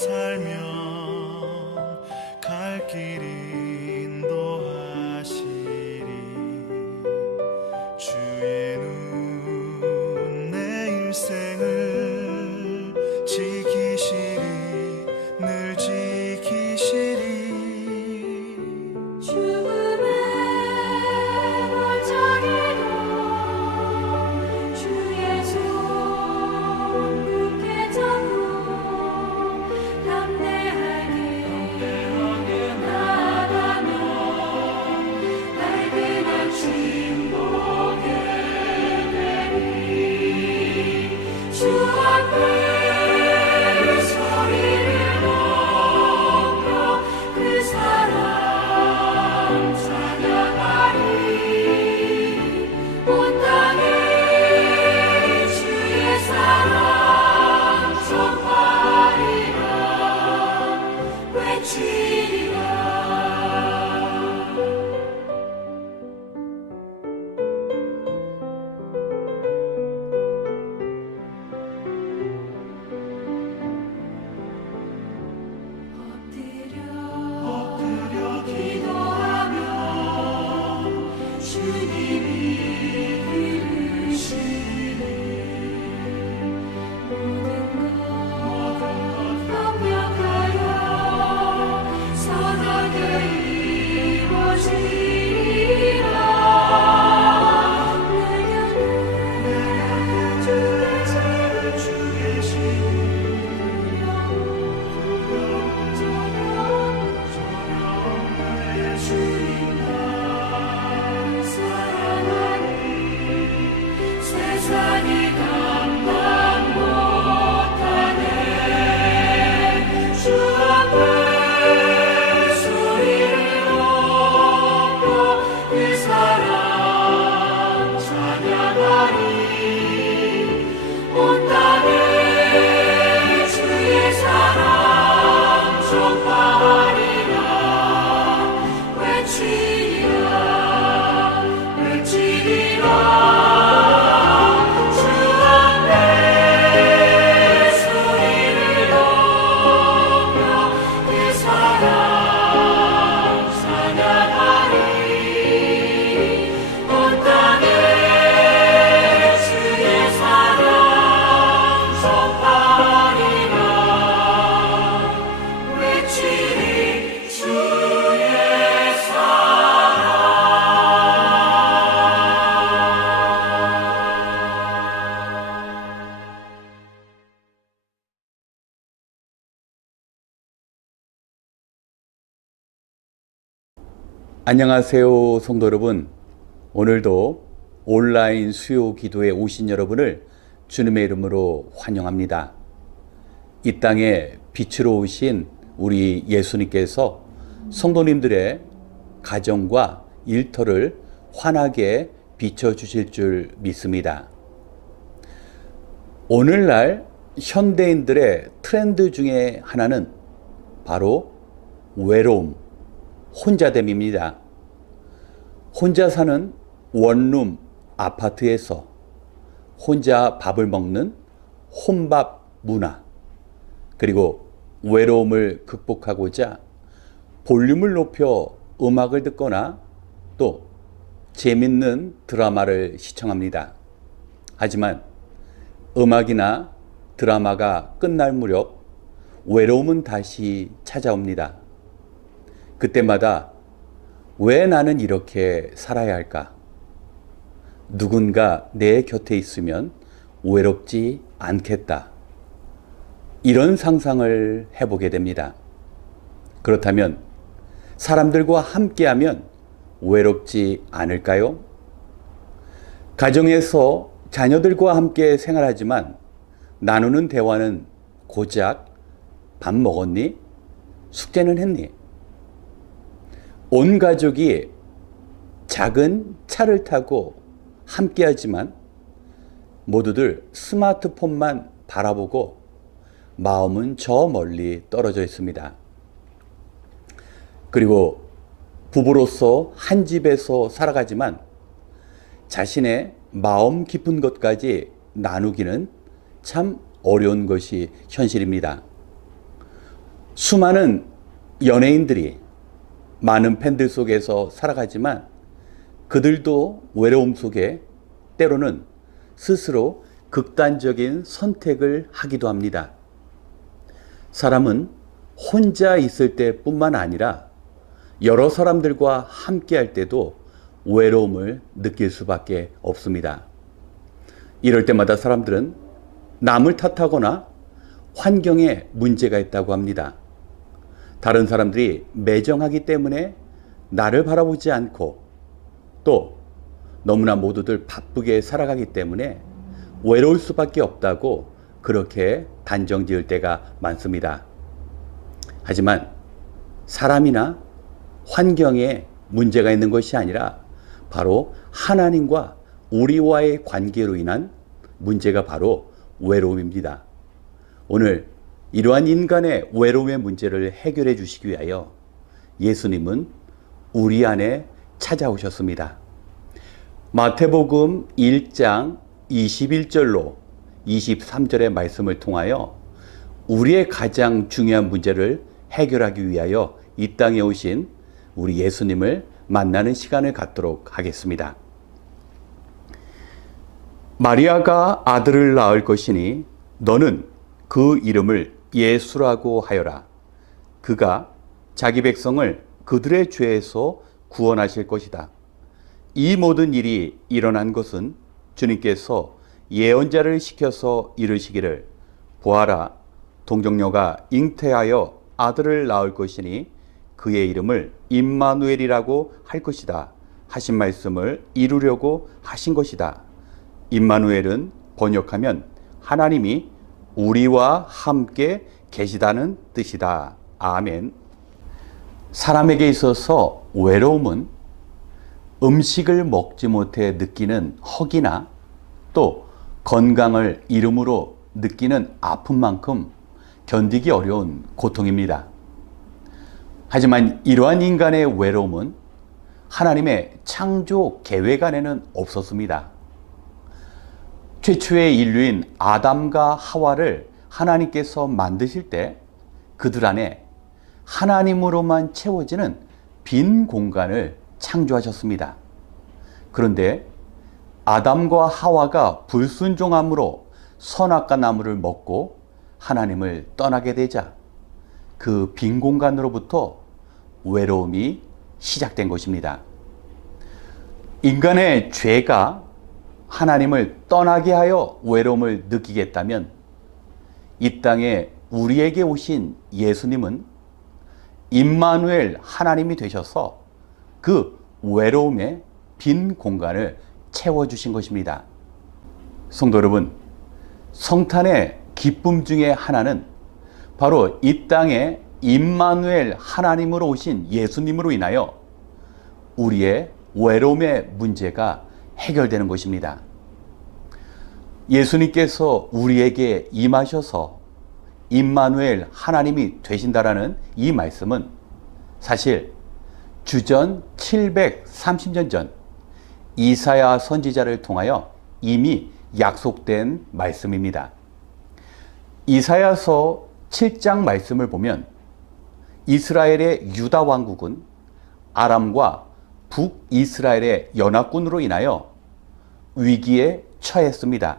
살면 갈 길 인도하시리. 주의 눈 내 일생을 지키시리. 늘 지키시리. 죽음의 골짜기도 주의 손 굳게 잡고 담대하게 나아가며 밝은 아침 보게 되리. 주 앞에 소리를 높여 그 사랑 찬양하리. 온 땅에 주의 사랑 전파하리라. 외치리라. 엎드려 기도하며 주님이 들으시니 모든 것 협력하여 선하게 이루어지리라. 내 곁에 주 계시니 세상이 감당 못하네. 주 앞에 소리를 높여 그 사랑 찬양하리. 온 땅에 주의 사랑 전파하리라. 외치리라. 외치리라. 주 앞에 소리를 높여 그 사랑 찬양하리. 온 땅에 주의 사랑 전파하리라. 외치리 주의 사랑. 안녕하세요, 성도 여러분. 오늘도 온라인 수요 기도에 오신 여러분을 주님의 이름으로 환영합니다. 이 땅에 빛으로 오신 우리 예수님께서 성도님들의 가정과 일터를 환하게 비춰주실 줄 믿습니다. 오늘날 현대인들의 트렌드 중에 하나는 바로 외로움, 혼자됨입니다. 혼자 사는 원룸 아파트에서 혼자 밥을 먹는 혼밥 문화, 그리고 외로움을 극복하고자 볼륨을 높여 음악을 듣거나 또 재밌는 드라마를 시청합니다. 하지만 음악이나 드라마가 끝날 무렵 외로움은 다시 찾아옵니다. 그때마다 왜 나는 이렇게 살아야 할까? 누군가 내 곁에 있으면 외롭지 않겠다. 이런 상상을 해보게 됩니다. 그렇다면 사람들과 함께하면 외롭지 않을까요? 가정에서 자녀들과 함께 생활하지만 나누는 대화는 고작 밥 먹었니? 숙제는 했니? 온 가족이 작은 차를 타고 함께하지만 모두들 스마트폰만 바라보고 마음은 저 멀리 떨어져 있습니다. 그리고 부부로서 한 집에서 살아가지만 자신의 마음 깊은 것까지 나누기는 참 어려운 것이 현실입니다. 수많은 연예인들이 많은 팬들 속에서 살아가지만 그들도 외로움 속에 때로는 스스로 극단적인 선택을 하기도 합니다. 사람은 혼자 있을 때뿐만 아니라 여러 사람들과 함께 할 때도 외로움을 느낄 수밖에 없습니다. 이럴 때마다 사람들은 남을 탓하거나 환경에 문제가 있다고 합니다. 다른 사람들이 매정하기 때문에 나를 바라보지 않고 또 너무나 모두들 바쁘게 살아가기 때문에 외로울 수밖에 없다고 그렇게 단정 지을 때가 많습니다. 하지만 사람이나 환경에 문제가 있는 것이 아니라 바로 하나님과 우리와의 관계로 인한 문제가 바로 외로움입니다. 오늘 이러한 인간의 외로움의 문제를 해결해 주시기 위하여 예수님은 우리 안에 찾아오셨습니다. 마태복음 1장 21절로 23절의 말씀을 통하여 우리의 가장 중요한 문제를 해결하기 위하여 이 땅에 오신 우리 예수님을 만나는 시간을 갖도록 하겠습니다. 마리아가 아들을 낳을 것이니 너는 그 이름을 예수라고 하여라. 그가 자기 백성을 그들의 죄에서 구원하실 것이다. 이 모든 일이 일어난 것은 주님께서 예언자를 시켜서 이르시기를 보아라, 동정녀가 잉태하여 아들을 낳을 것이니 그의 이름을 임마누엘이라고 할 것이다 하신 말씀을 이루려고 하신 것이다. 임마누엘은 번역하면 하나님이 우리와 함께 계시다는 뜻이다. 아멘. 사람에게 있어서 외로움은 음식을 먹지 못해 느끼는 허기나 또 건강을 잃음으로 느끼는 아픔만큼 견디기 어려운 고통입니다. 하지만 이러한 인간의 외로움은 하나님의 창조 계획 안에는 없었습니다. 최초의 인류인 아담과 하와를 하나님께서 만드실 때 그들 안에 하나님으로만 채워지는 빈 공간을 창조하셨습니다. 그런데 아담과 하와가 불순종함으로 선악과 나무를 먹고 하나님을 떠나게 되자 그 빈 공간으로부터 외로움이 시작된 것입니다. 인간의 죄가 하나님을 떠나게 하여 외로움을 느끼겠다면 이 땅에 우리에게 오신 예수님은 임마누엘 하나님이 되셔서 그 외로움의 빈 공간을 채워주신 것입니다. 성도 여러분, 성탄의 기쁨 중에 하나는 바로 이 땅에 임마누엘 하나님으로 오신 예수님으로 인하여 우리의 외로움의 문제가 해결되는 것입니다. 예수님께서 우리에게 임하셔서 임마누엘 하나님이 되신다라는 이 말씀은 사실 주전 730년 전 이사야 선지자를 통하여 이미 약속된 말씀입니다. 이사야서 7장 말씀을 보면 이스라엘의 유다 왕국은 아람과 북이스라엘의 연합군으로 인하여 위기에 처했습니다.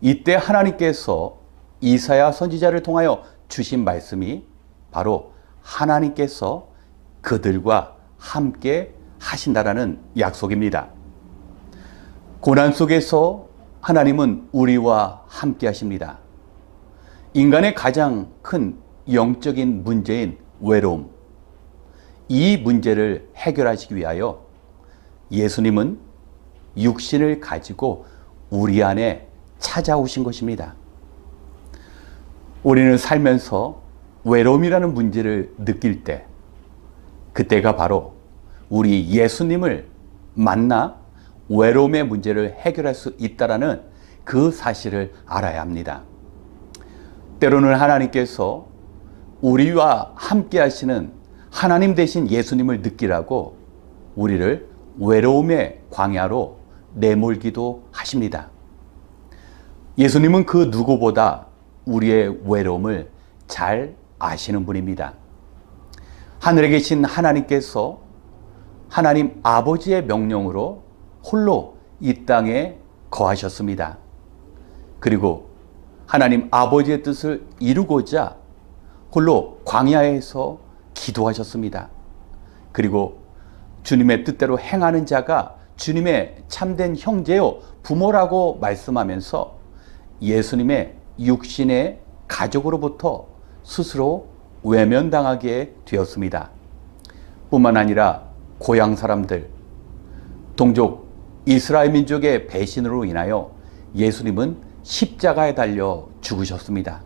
이때 하나님께서 이사야 선지자를 통하여 주신 말씀이 바로 하나님께서 그들과 함께 하신다라는 약속입니다. 고난 속에서 하나님은 우리와 함께 하십니다. 인간의 가장 큰 영적인 문제인 외로움, 이 문제를 해결하시기 위하여 예수님은 육신을 가지고 우리 안에 찾아오신 것입니다. 우리는 살면서 외로움이라는 문제를 느낄 때 그때가 바로 우리 예수님을 만나 외로움의 문제를 해결할 수 있다는 그 사실을 알아야 합니다. 때로는 하나님께서 우리와 함께 하시는 하나님 되신 예수님을 느끼라고 우리를 외로움의 광야로 내몰기도 하십니다. 예수님은 그 누구보다 우리의 외로움을 잘 아시는 분입니다. 하늘에 계신 하나님께서 하나님 아버지의 명령으로 홀로 이 땅에 거하셨습니다. 그리고 하나님 아버지의 뜻을 이루고자 홀로 광야에서 기도하셨습니다. 그리고 주님의 뜻대로 행하는 자가 주님의 참된 형제요 부모라고 말씀하면서 예수님의 육신의 가족으로부터 스스로 외면당하게 되었습니다. 뿐만 아니라 고향 사람들, 동족 이스라엘 민족의 배신으로 인하여 예수님은 십자가에 달려 죽으셨습니다.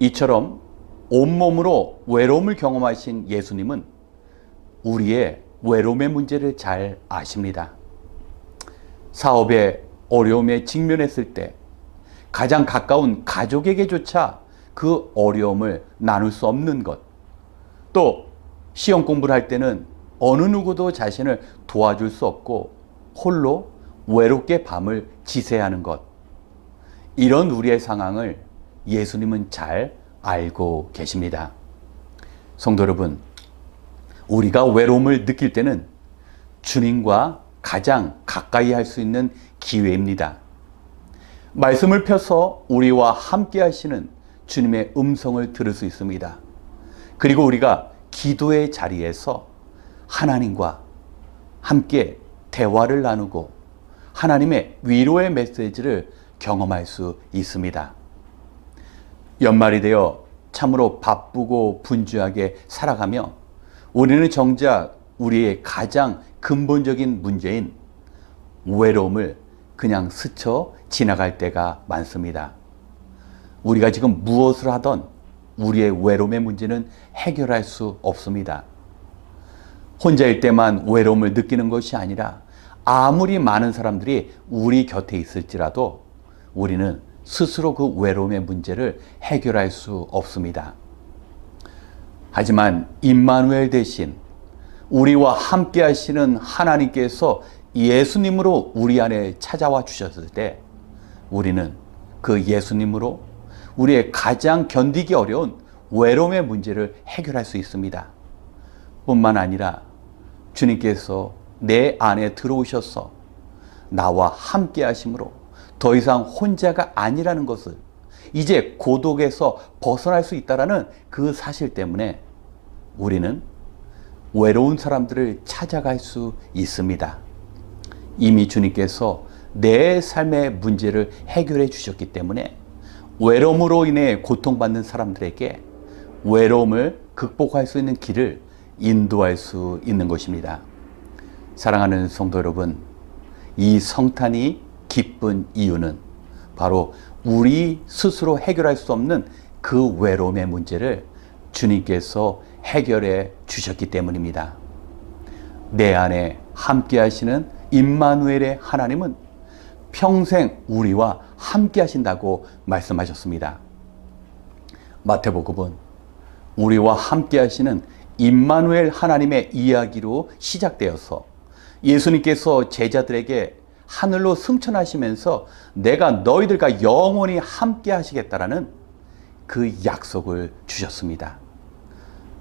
이처럼 온몸으로 외로움을 경험하신 예수님은 우리의 외로움의 문제를 잘 아십니다. 사업에 어려움에 직면했을 때 가장 가까운 가족에게조차 그 어려움을 나눌 수 없는 것, 또 시험 공부를 할 때는 어느 누구도 자신을 도와줄 수 없고 홀로 외롭게 밤을 지새하는 것, 이런 우리의 상황을 예수님은 잘 알고 계십니다. 성도 여러분, 우리가 외로움을 느낄 때는 주님과 가장 가까이 할 수 있는 기회입니다. 말씀을 펴서 우리와 함께 하시는 주님의 음성을 들을 수 있습니다. 그리고 우리가 기도의 자리에서 하나님과 함께 대화를 나누고 하나님의 위로의 메시지를 경험할 수 있습니다. 연말이 되어 참으로 바쁘고 분주하게 살아가며 우리는 정작 우리의 가장 근본적인 문제인 외로움을 그냥 스쳐 지나갈 때가 많습니다. 우리가 지금 무엇을 하던 우리의 외로움의 문제는 해결할 수 없습니다. 혼자일 때만 외로움을 느끼는 것이 아니라 아무리 많은 사람들이 우리 곁에 있을지라도 우리는 스스로 그 외로움의 문제를 해결할 수 없습니다. 하지만 임마누엘 대신 우리와 함께 하시는 하나님께서 예수님으로 우리 안에 찾아와 주셨을 때 우리는 그 예수님으로 우리의 가장 견디기 어려운 외로움의 문제를 해결할 수 있습니다. 뿐만 아니라 주님께서 내 안에 들어오셔서 나와 함께 하심으로 더 이상 혼자가 아니라는 것을, 이제 고독에서 벗어날 수 있다는 그 사실 때문에 우리는 외로운 사람들을 찾아갈 수 있습니다. 이미 주님께서 내 삶의 문제를 해결해 주셨기 때문에 외로움으로 인해 고통받는 사람들에게 외로움을 극복할 수 있는 길을 인도할 수 있는 것입니다. 사랑하는 성도 여러분, 이 성탄이 기쁜 이유는 바로 우리 스스로 해결할 수 없는 그 외로움의 문제를 주님께서 해결해 주셨기 때문입니다. 내 안에 함께 하시는 임마누엘의 하나님은 평생 우리와 함께 하신다고 말씀하셨습니다. 마태복음은 우리와 함께 하시는 임마누엘 하나님의 이야기로 시작되어서 예수님께서 제자들에게 하늘로 승천하시면서 내가 너희들과 영원히 함께 하시겠다라는 그 약속을 주셨습니다.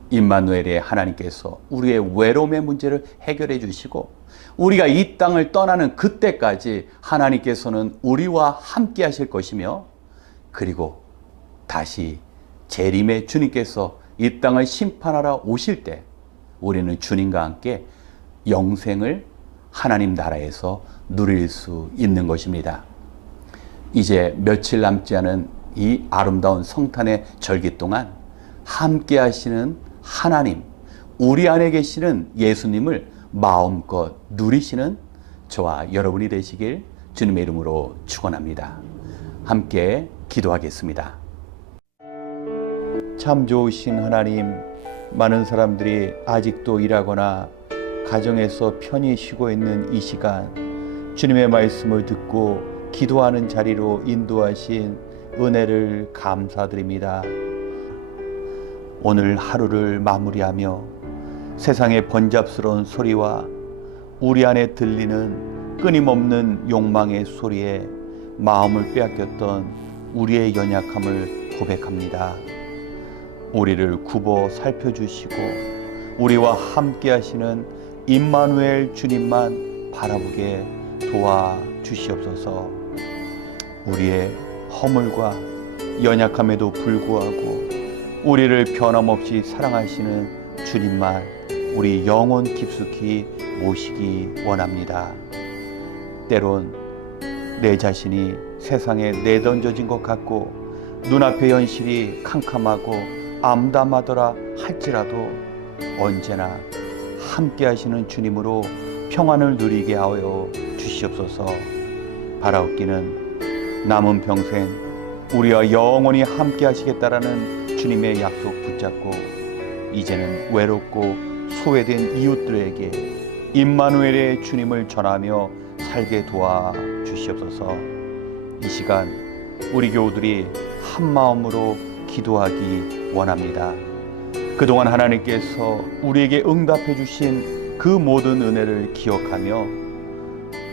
임마누엘의 하나님께서 우리의 외로움의 문제를 해결해 주시고 우리가 이 땅을 떠나는 그때까지 하나님께서는 우리와 함께 하실 것이며, 그리고 다시 재림의 주님께서 이 땅을 심판하러 오실 때 우리는 주님과 함께 영생을 하나님 나라에서 누릴 수 있는 것입니다. 이제 며칠 남지 않은 이 아름다운 성탄의 절기 동안 함께 하시는 하나님, 우리 안에 계시는 예수님을 마음껏 누리시는 저와 여러분이 되시길 주님의 이름으로 축원합니다. 함께 기도하겠습니다. 참 좋으신 하나님, 많은 사람들이 아직도 일하거나 가정에서 편히 쉬고 있는 이 시간, 주님의 말씀을 듣고 기도하는 자리로 인도하신 은혜를 감사드립니다. 오늘 하루를 마무리하며 세상의 번잡스러운 소리와 우리 안에 들리는 끊임없는 욕망의 소리에 마음을 빼앗겼던 우리의 연약함을 고백합니다. 우리를 굽어 살펴주시고 우리와 함께 하시는 임마누엘 주님만 바라보게 도와주시옵소서. 우리의 허물과 연약함에도 불구하고 우리를 변함없이 사랑하시는 주님만 우리 영혼 깊숙이 모시기 원합니다. 때론 내 자신이 세상에 내던져진 것 같고 눈앞의 현실이 캄캄하고 암담하더라 할지라도 언제나 함께 하시는 주님으로 평안을 누리게 하여 주시옵소서. 바라옵기는 남은 평생 우리와 영원히 함께 하시겠다라는 주님의 약속 붙잡고 이제는 외롭고 소외된 이웃들에게 임마누엘의 주님을 전하며 살게 도와 주시옵소서. 이 시간 우리 교우들이 한 마음으로 기도하기 원합니다. 그동안 하나님께서 우리에게 응답해 주신 그 모든 은혜를 기억하며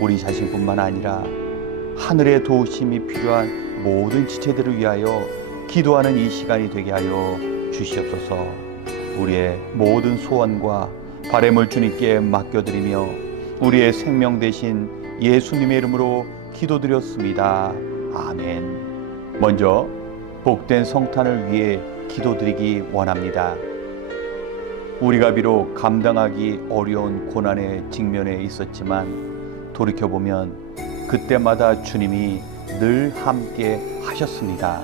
우리 자신뿐만 아니라 하늘의 도우심이 필요한 모든 지체들을 위하여 기도하는 이 시간이 되게 하여 주시옵소서. 우리의 모든 소원과 바램을 주님께 맡겨드리며 우리의 생명 되신 예수님의 이름으로 기도드렸습니다. 아멘. 먼저 복된 성탄을 위해 기도드리기 원합니다. 우리가 비록 감당하기 어려운 고난에 직면해 있었지만 돌이켜보면 그때마다 주님이 늘 함께 하셨습니다.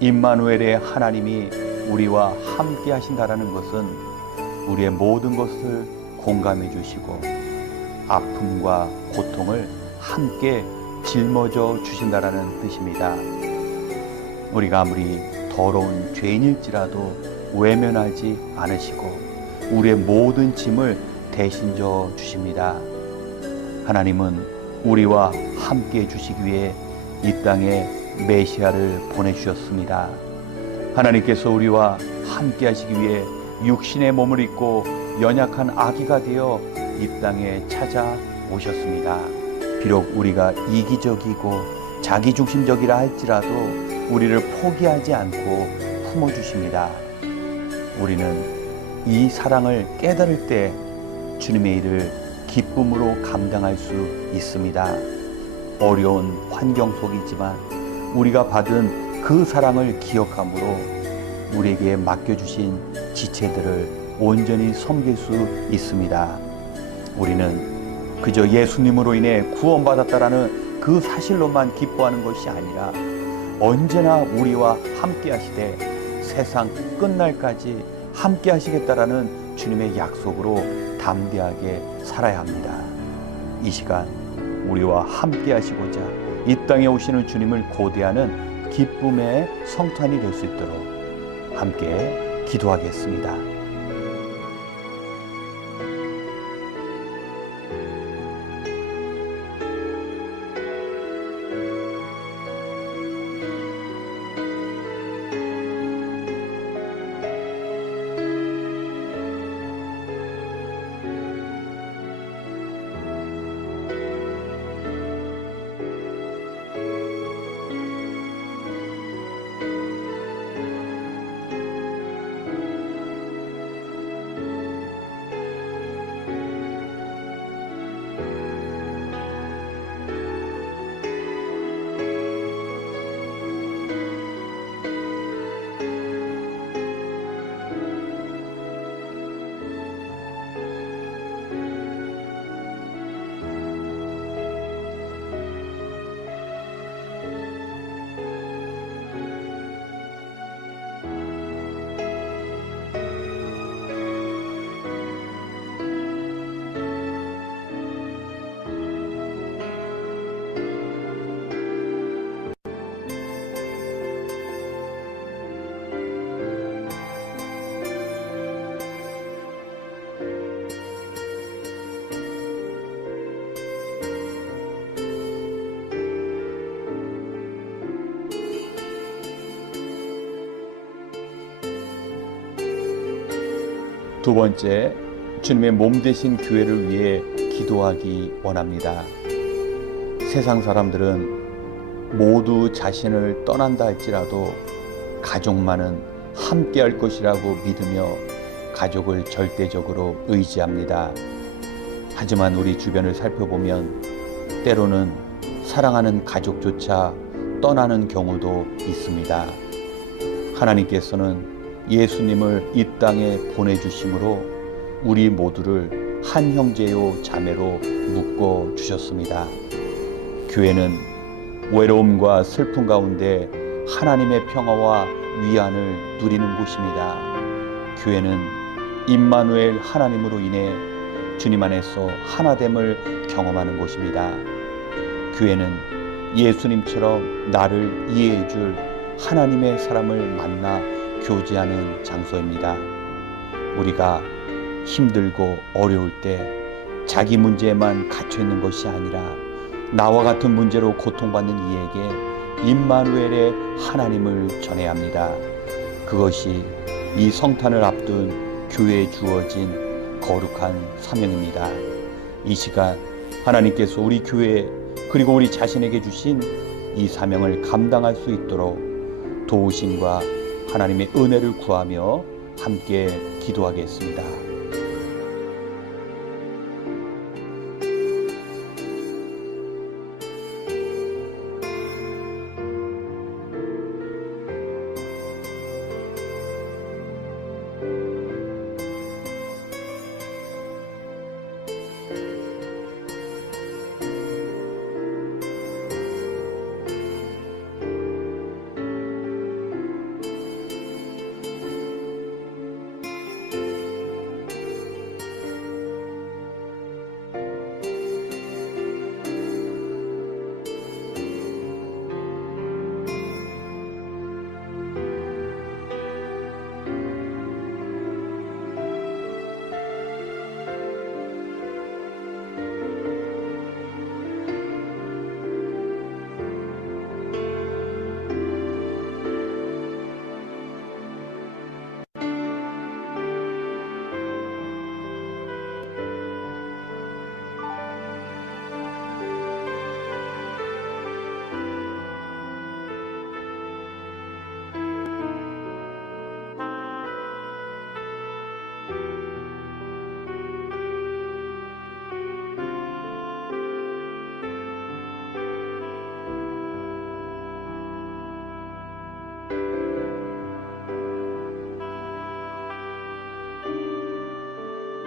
임마누엘의 하나님이 우리와 함께 하신다라는 것은 우리의 모든 것을 공감해 주시고 아픔과 고통을 함께 짊어져 주신다라는 뜻입니다. 우리가 아무리 더러운 죄인일지라도 외면하지 않으시고 우리의 모든 짐을 대신져 주십니다. 하나님은 우리와 함께 해주시기 위해 이 땅에 메시아를 보내주셨습니다. 하나님께서 우리와 함께 하시기 위해 육신의 몸을 입고 연약한 아기가 되어 이 땅에 찾아오셨습니다. 비록 우리가 이기적이고 자기중심적이라 할지라도 우리를 포기하지 않고 품어주십니다. 우리는 이 사랑을 깨달을 때 주님의 일을 기쁨으로 감당할 수 있습니다. 어려운 환경 속이지만 우리가 받은 그 사랑을 기억함으로 우리에게 맡겨주신 지체들을 온전히 섬길 수 있습니다. 우리는 그저 예수님으로 인해 구원받았다라는 그 사실로만 기뻐하는 것이 아니라 언제나 우리와 함께 하시되 세상 끝날까지 함께 하시겠다라는 주님의 약속으로 담대하게 살아야 합니다. 이 시간 우리와 함께 하시고자 이 땅에 오시는 주님을 고대하는 기쁨의 성탄이 될 수 있도록 함께 기도하겠습니다. 두 번째, 주님의 몸 되신 교회를 위해 기도하기 원합니다. 세상 사람들은 모두 자신을 떠난다 할지라도 가족만은 함께 할 것이라고 믿으며 가족을 절대적으로 의지합니다. 하지만 우리 주변을 살펴보면 때로는 사랑하는 가족조차 떠나는 경우도 있습니다. 하나님께서는 예수님을 이 땅에 보내주심으로 우리 모두를 한 형제요 자매로 묶어 주셨습니다. 교회는 외로움과 슬픔 가운데 하나님의 평화와 위안을 누리는 곳입니다. 교회는 임마누엘 하나님으로 인해 주님 안에서 하나됨을 경험하는 곳입니다. 교회는 예수님처럼 나를 이해해 줄 하나님의 사람을 만나 교제하는 장소입니다. 우리가 힘들고 어려울 때 자기 문제에만 갇혀 있는 것이 아니라 나와 같은 문제로 고통받는 이에게 임마누엘의 하나님을 전해야 합니다. 그것이 이 성탄을 앞둔 교회에 주어진 거룩한 사명입니다. 이 시간 하나님께서 우리 교회 그리고 우리 자신에게 주신 이 사명을 감당할 수 있도록 도우심과 하나님의 은혜를 구하며 함께 기도하겠습니다.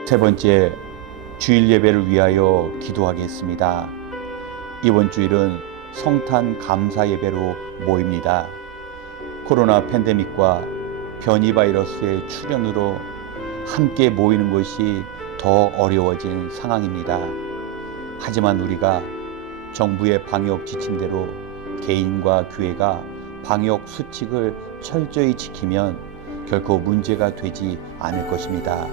세 번째, 주일 예배를 위하여 기도하겠습니다. 이번 주일은 성탄 감사 예배로 모입니다. 코로나 팬데믹과 변이 바이러스의 출현으로 함께 모이는 것이 더 어려워진 상황입니다. 하지만 우리가 정부의 방역 지침대로 개인과 교회가 방역 수칙을 철저히 지키면 결코 문제가 되지 않을 것입니다.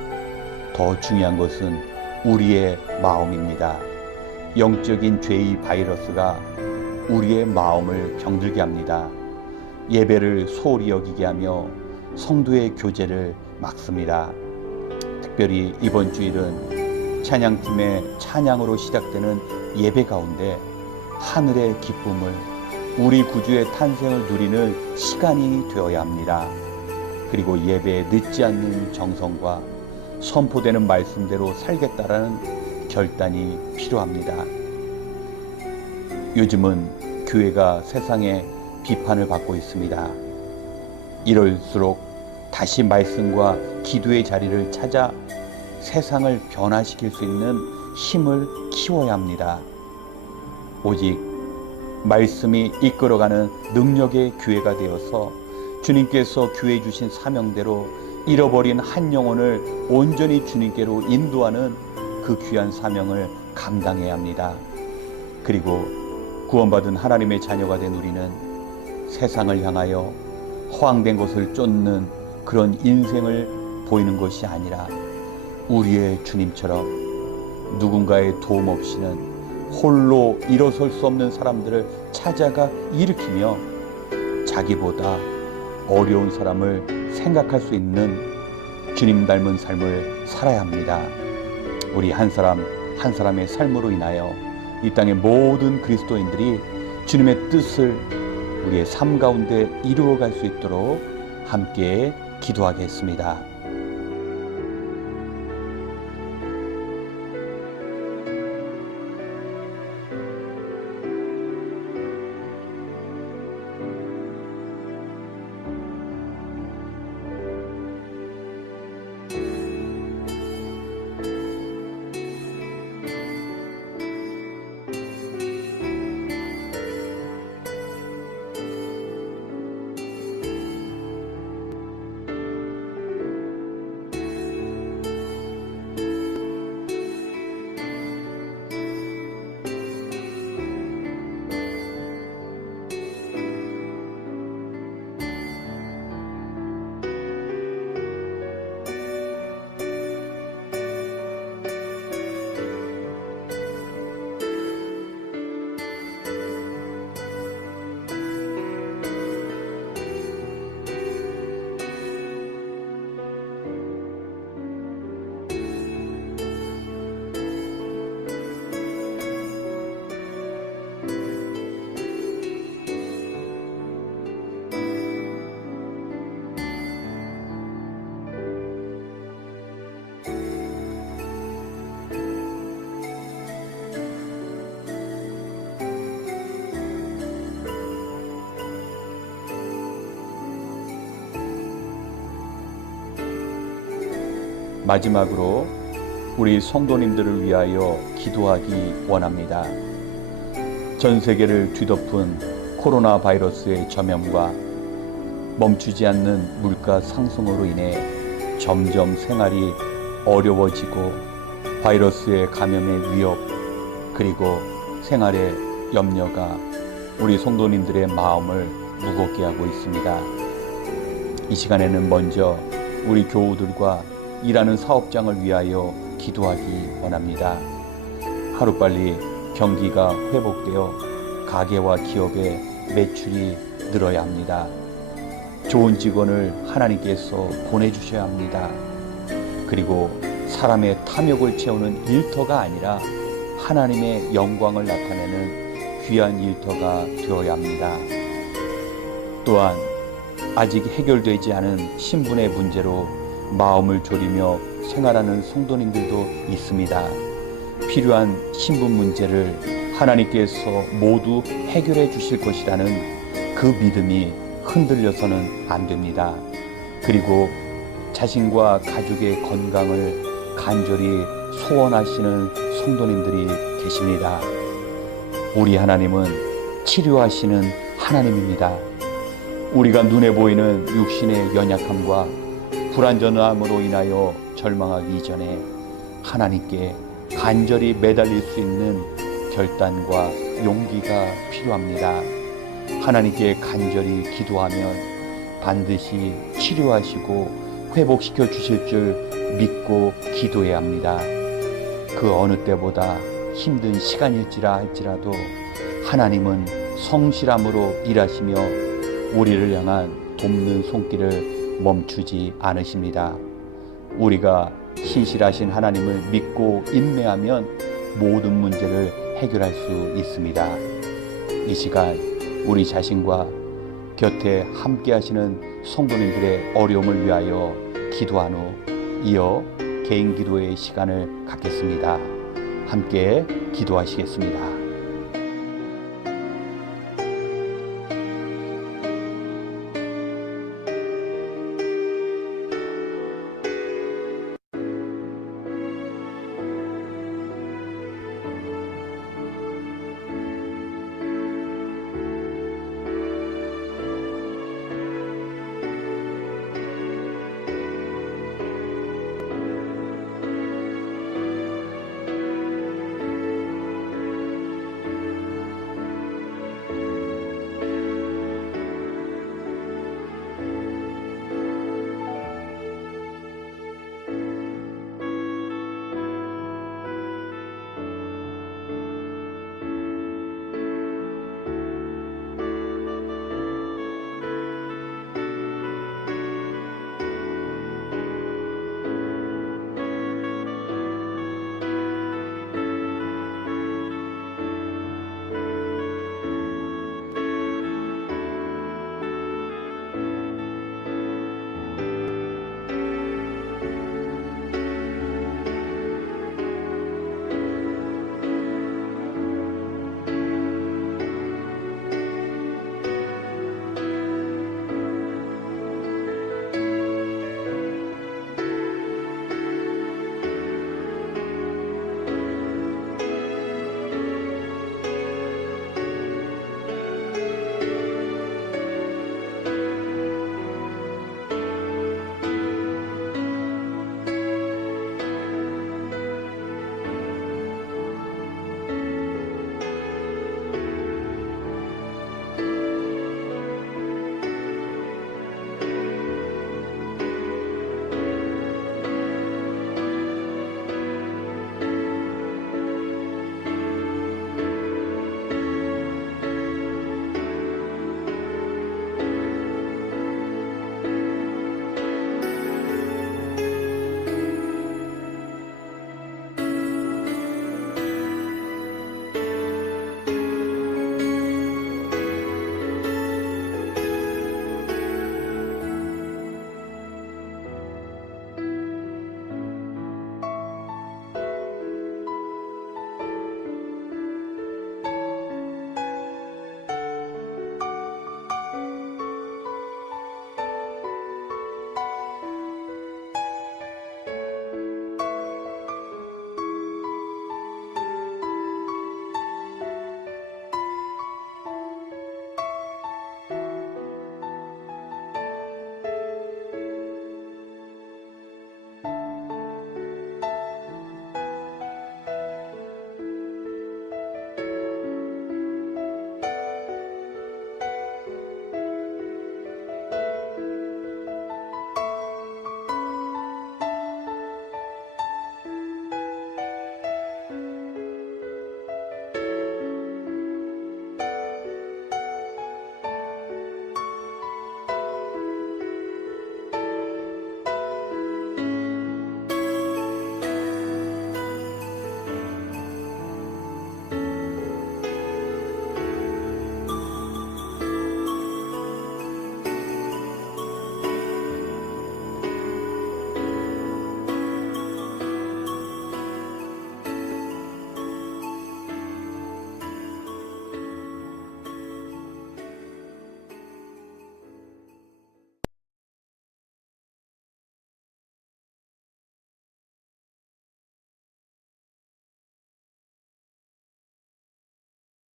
더 중요한 것은 우리의 마음입니다. 영적인 죄의 바이러스가 우리의 마음을 병들게 합니다. 예배를 소홀히 여기게 하며 성도의 교제를 막습니다. 특별히 이번 주일은 찬양팀의 찬양으로 시작되는 예배 가운데 하늘의 기쁨을, 우리 구주의 탄생을 누리는 시간이 되어야 합니다. 그리고 예배에 늦지 않는 정성과 선포되는 말씀대로 살겠다라는 결단이 필요합니다. 요즘은 교회가 세상에 비판을 받고 있습니다. 이럴수록 다시 말씀과 기도의 자리를 찾아 세상을 변화시킬 수 있는 힘을 키워야 합니다. 오직 말씀이 이끌어가는 능력의 교회가 되어서 주님께서 교회에 주신 사명대로 잃어버린 한 영혼을 온전히 주님께로 인도하는 그 귀한 사명을 감당해야 합니다. 그리고 구원받은 하나님의 자녀가 된 우리는 세상을 향하여 허황된 것을 쫓는 그런 인생을 보이는 것이 아니라 우리의 주님처럼 누군가의 도움 없이는 홀로 일어설 수 없는 사람들을 찾아가 일으키며 자기보다 어려운 사람을 생각할 수 있는 주님 닮은 삶을 살아야 합니다. 우리 한 사람 한 사람의 삶으로 인하여 이 땅의 모든 그리스도인들이 주님의 뜻을 우리의 삶 가운데 이루어갈 수 있도록 함께 기도하겠습니다. 마지막으로 우리 성도님들을 위하여 기도하기 원합니다. 전 세계를 뒤덮은 코로나 바이러스의 전염과 멈추지 않는 물가 상승으로 인해 점점 생활이 어려워지고 바이러스의 감염의 위협 그리고 생활의 염려가 우리 성도님들의 마음을 무겁게 하고 있습니다. 이 시간에는 먼저 우리 교우들과 일하는 사업장을 위하여 기도하기 원합니다. 하루빨리 경기가 회복되어 가게와 기업의 매출이 늘어야 합니다. 좋은 직원을 하나님께서 보내주셔야 합니다. 그리고 사람의 탐욕을 채우는 일터가 아니라 하나님의 영광을 나타내는 귀한 일터가 되어야 합니다. 또한 아직 해결되지 않은 신분의 문제로 마음을 졸이며 생활하는 성도님들도 있습니다. 필요한 신분 문제를 하나님께서 모두 해결해 주실 것이라는 그 믿음이 흔들려서는 안 됩니다. 그리고 자신과 가족의 건강을 간절히 소원하시는 성도님들이 계십니다. 우리 하나님은 치료하시는 하나님입니다. 우리가 눈에 보이는 육신의 연약함과 불완전함으로 인하여 절망하기 이전에 하나님께 간절히 매달릴 수 있는 결단과 용기가 필요합니다. 하나님께 간절히 기도하면 반드시 치료하시고 회복시켜 주실 줄 믿고 기도해야 합니다. 그 어느 때보다 힘든 시간일지라 할지라도 하나님은 성실함으로 일하시며 우리를 향한 돕는 손길을 멈추지 않으십니다. 우리가 신실하신 하나님을 믿고 인내하면 모든 문제를 해결할 수 있습니다. 이 시간 우리 자신과 곁에 함께 하시는 성도님들의 어려움을 위하여 기도한 후 이어 개인 기도의 시간을 갖겠습니다. 함께 기도하시겠습니다.